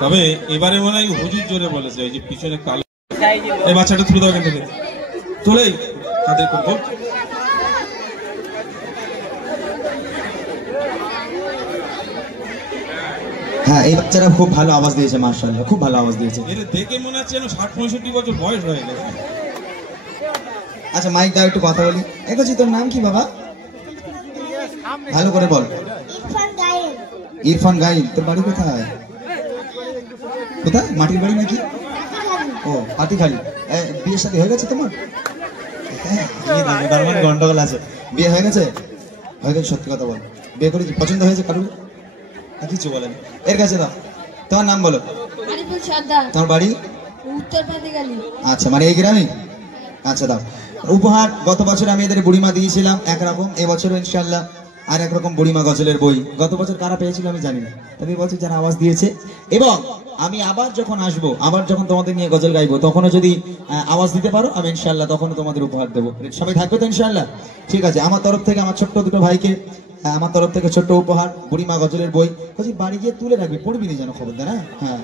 তবে এবারে মনে হয় হুজুর জোরে বলেছে, ওই যে পিছনে কালো এই বাচ্চাটা তুলে দাও এখান থেকে, তুলেই তাদের করবো। হ্যাঁ, এই বাচ্চারা খুব ভালো আওয়াজ দিয়েছে, মাশাআল্লাহ খুব ভালো আওয়াজ দিয়েছে। এর দেখে মনে হচ্ছে 60-65 বছর বয়স হয়ে গেছে। আচ্ছা মাইক দাও, একটু কথা বলি। এগোছি, তোর নাম কি বাবা? ভালো করে বল। ইরফান গাইন। তোর বাড়ি কোথায়? কোথায়? মাটির বাড়ি নাকি? ও পাতিখালি। বিয়ে শাদী হয়ে গেছে তোমার? গন্ডগোল আছে। বিয়ে হয়ে গেছে? হয়ে গেছে, সত্যি কথা বল। বিয়ে করে পছন্দ হয়েছে কারুর? কিছু বলেন। এর কাছে দাও। তোমার নাম বলো। তোমার বাড়ি? আচ্ছা, মানে এই গ্রামে? আচ্ছা দাও। উপহার গত বছর আমি এদের বুড়িমা দিয়েছিলাম একরকম, এবছরও ইনশাল্লাহ আর একরকম বুড়িমা গজলের বই। গত বছর কারা পেয়েছিল আমি জানি না, তবে এবছর যারা আওয়াজ দিয়েছে। এবং আমি আবার যখন আসবো, আবার যখন তোমাদের নিয়ে গজল গাইবো, তখনও যদি আওয়াজ দিতে পারো আমি ইনশাল্লাহ তখনও তোমাদের উপহার দেবো। সবাই থাকবে তো ইনশাল্লাহ? ঠিক আছে, আমার তরফ থেকে আমার ছোট্ট দুটো ভাইকে আমার তরফ থেকে ছোট্ট উপহার, বুড়িমা গজলের বই। বলছি বাড়ি গিয়ে তুলে রাখবি, পড়বি না যেন, খবর দেয় না। হ্যাঁ,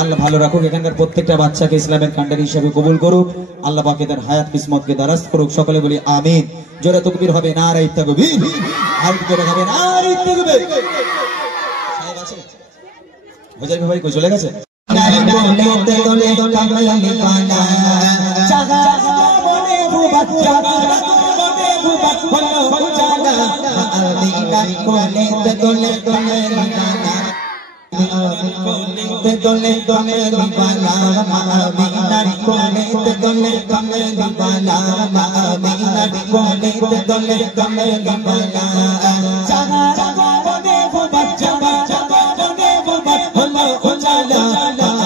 আল্লাহ ভালো রাখুক, এখানকার প্রত্যেকটা বাচ্চাকে ইসলামের কান্ডারি হিসেবে কবুল করুক। আল্লাহ পাক এদের হায়াত কিসমতকে দারাজ করুক। সকলে বলি আমিন। জোরে তাকবীর হবে, নারে তাকবীর। আর জোরে হবে নারে তাকবীর। সাহেব আছে? হোজাই ভাই কই চলে গেছে? নারে বলে দোলে কামলি পানা জাগা বনে বাচ্চা বনে বলো উজালা আমিনা কোলে দোলে দোলে গানা দোলে দোলে বালা আমিনা কোলে দোলে দোলে বালা আমিনা কোলে দোলে দোলে বালা জাগা বনে বাচ্চা বনে বলো উজালা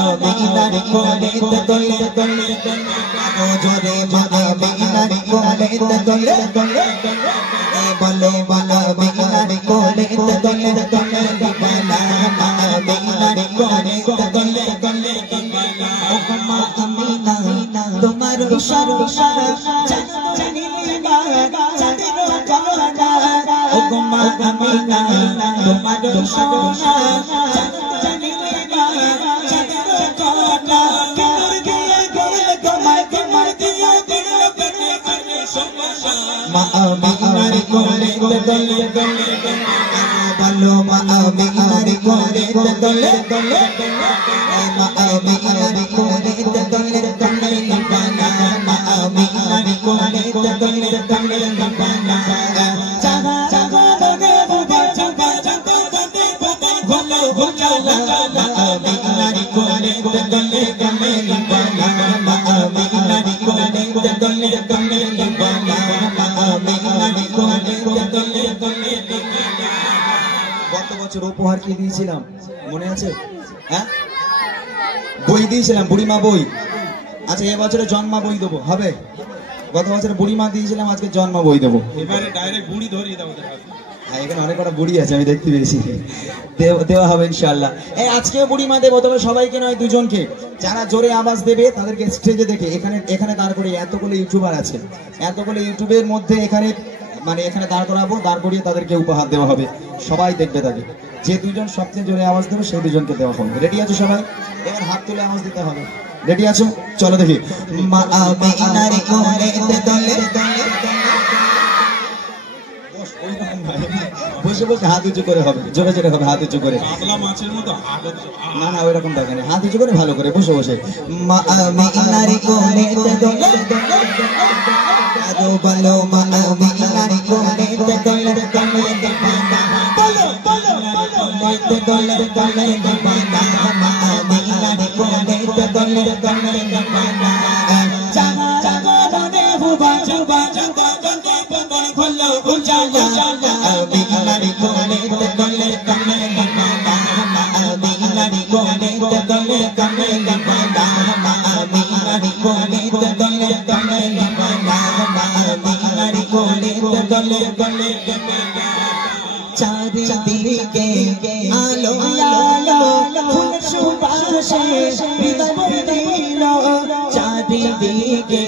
আমিনা কোলে দোলে দোলে জোরে আমিনা কোলে দোলে দোলে বলো বলো আমিনা কোলে দোলে দোলে বালা আমিনা কোলে দোলে দোলে বালা ও মা আমিনা তোমার ইশারা জানিনি মা চাঁদের গহনা ও মা আমিনা তোমার ইশারা জানিনি মা চাঁদের গহনা কেমন দিয়ে গোল তোমায় কেমন দিয়ে দিল বনে সমস্যা মা আমিনার কোলে দোলে দোলে বলো মা আমিনার কোলে দোলে দোলে মা আমিনার কোলে দোলে দোলে বানা মা আমিনার কোলে দোলে দোলে বানা জাগা জাগা বনে বাচ্চা বাচ্চা বনে বলো উজালা মা আমিনার কোলে দোলে দোলে বানা মা আমিনার কোলে দোলে দোলে বানা মা আমিনার কোলে দোলে দোলে বানা। গত বছর উপহার কি দিয়েছিলাম মনে আছে? হ্যাঁ, বই দিয়েছিলাম, বুড়িমা বই। আচ্ছা এবছরে জন্মা বই দেবো, হবে? গত বছর বুড়িমা দিয়েছিলাম, আজকে জন্মা বই দেবো। এবারে ডাইরেক্ট বুড়ি ধরিয়ে দাও। হ্যাঁ, এখানে অনেক কটা বুড়ি আছে, আমি দেখতে পেয়েছি। দেওয়া হবে ইনশাআল্লাহ। আজকেও বুড়িমা দেবো, তবে সবাইকে নয়, দুজনকে। যারা জোরে আওয়াজ দেবে তাদেরকে স্টেজে দেখে এখানে দাঁড় করে, এতগুলো ইউটিউবার আছে, এতগুলো ইউটিউবের মধ্যে এখানে দাঁড় করাবো, দাঁড় করিয়ে তাদেরকে উপহার দেওয়া হবে। সবাই দেখবে তাকে, যে দুজন সবচেয়ে জোরে আওয়াজ দেবে সেই দুজনকে দেওয়া হবে। রেডি আছো সবাই? এবার হাত তুলে আওয়াজ দিতে হবে। রেডি আছো? চলো দেখি। মা আমিনার কোলে দোলে দোলে বসে বসে হাত উঁচু করে হবে, জোরে জোরে হবে, হাত উঁচু করে। না না, ওই রকম দরকার নেই, হাত উঁচু করে ভালো করে বসে বসে। মা আমিনার কোলে দোলে আরো বলো মা আমিনার কোলে দোলে দোলে বলো বলো বলো দোলে দোলে বানা মা আমিনার কোলে দোলে দোলে বানা জাগা জাগা বনে বাচ্চা বাচ্চা বনে বলো উজালা আমিনার কোলে দোলে দোলে বানা মা আমিনার কোলে দোলে দোলে বানা মা আমিনার কোলে দোলে দোলে বানা মা আমিনার কোলে দোলে দোলে বানা চারিদিকে আলো আলো ফুল সুবাসে হৃদয় ভরিল চারিদিকে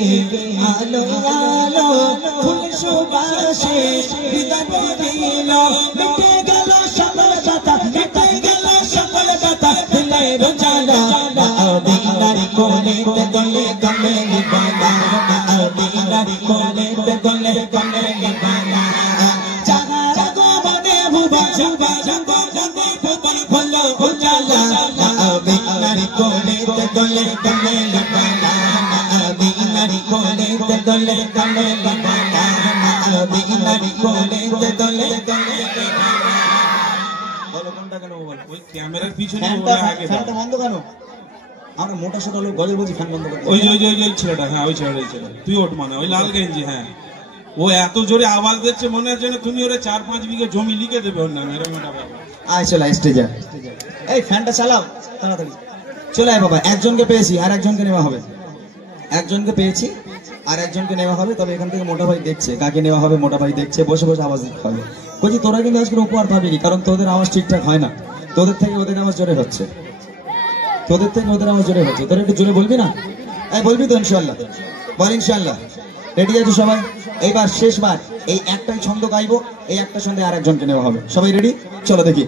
আলো আলো ফুল সুবাসে হৃদয় ভরিল মিটে গেল সকল ব্যথা মিটে গেল সকল ব্যথা দিলের গলে কমলি বালা আমিনার কোলে গলে কমলি বালা জাগা গো বনে ভুবা জাগা জাগা বনে ভুবা ভলো ভুলালা আমিনার কোলে গলে কমলি বালা আমিনার কোলে গলে কমলি বালা আমিনার কোলে গলে কমলি বালা বলো কোনটা কেন বল ওই ক্যামেরার পিছনে ফ্যানটা ওরা আগে ফ্যানটা বন্ধ কেন আমরা মোটা সোটা লোক গজল বলছি ফ্যান বন্ধ করতে ওই ছেলেটা, হ্যাঁ ওই ছেলেটা তুই ওঠ মানে ওই লাল গেঞ্জি, হ্যাঁ ও এত জোরে আওয়াজ দিচ্ছে মনে হচ্ছে না তুমি ওরে 4-5 বিঘে জমি লিখে দেবে ওর নামে, এরকম একটা ব্যাপার। আয় চলে স্টেজে এই ফ্যানটা চালাও তাড়াতাড়ি চলে আয় বাবা একজনকে পেয়েছি আর একজনকে নেওয়া হবে একজনকে পেয়েছি আর একজনকে নেওয়া হবে তবে এখান থেকে মোটা ভাই দেখছে কাকে নেওয়া হবে মোটা ভাই দেখছে বসে বসে আওয়াজ দিতে হবে বলছি তোরা কিন্তু আজকে উপহার পাবিনি কারণ তোদের আওয়াজ ঠিকঠাক হয় না তোদের থেকে ওদের আওয়াজ জোরে হচ্ছে তোদের থেকে ওদের আওয়াজ জোরে হচ্ছে তোরা একটু জোরে বলবি না এই বলবি তো ইনশাআল্লাহ বল ইনশাআল্লাহ রেডি আছো সবাই এইবার শেষবার এই একটাই ছন্দ গাইবো এই একটা ছন্দে আর একজনকে নেওয়া হবে সবাই রেডি চলো দেখি